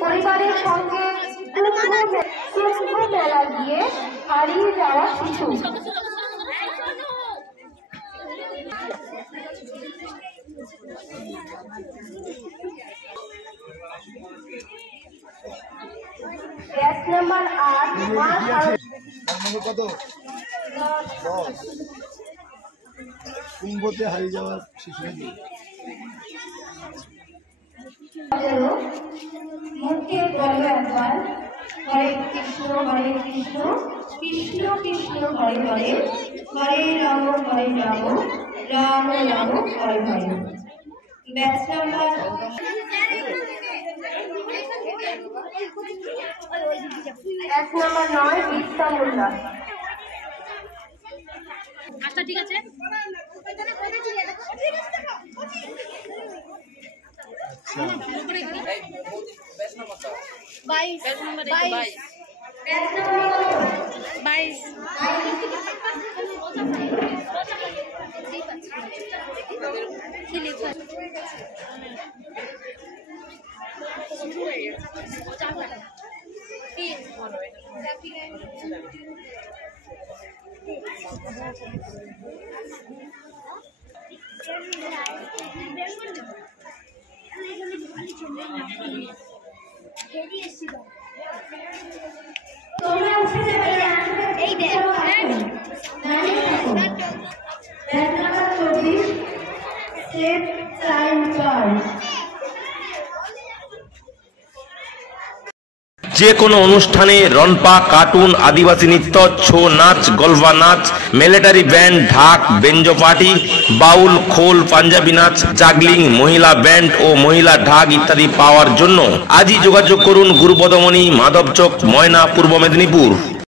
পরিবারের সঙ্গে মেলা গিয়ে হারিয়ে যাওয়া শিশু। 8 কুম্ভতে হারিয়ে যাওয়া শিশু নাকি? মুখে বলো একবার হরে কৃষ্ণ কৃষ্ণ কৃষ্ণ হরে হরে, হরে রাম রাম রাম হরে হরে। ব্যাচ নাম্বার 9 বিস্তা মোল্লা। আচ্ছা ঠিক আছে। যে কোনো অনুষ্ঠানে রনপা, কার্টুন, আদিবাসী নৃত্য, ছৌ নাচ, গলফা নাচ, মিলিটারি ব্যান্ড, ঢাক, বেঞ্জো পার্টি, বাউল, খোল, পাঞ্জাবি নাচ, জাগলিং, মহিলা ব্যান্ড ও মহিলা ঢাক ইত্যাদি পাওয়ার জন্য আজই যোগাযোগ করুন গুরুপদমণি, মাধবচক, ময়না, পূর্ব মেদিনীপুর।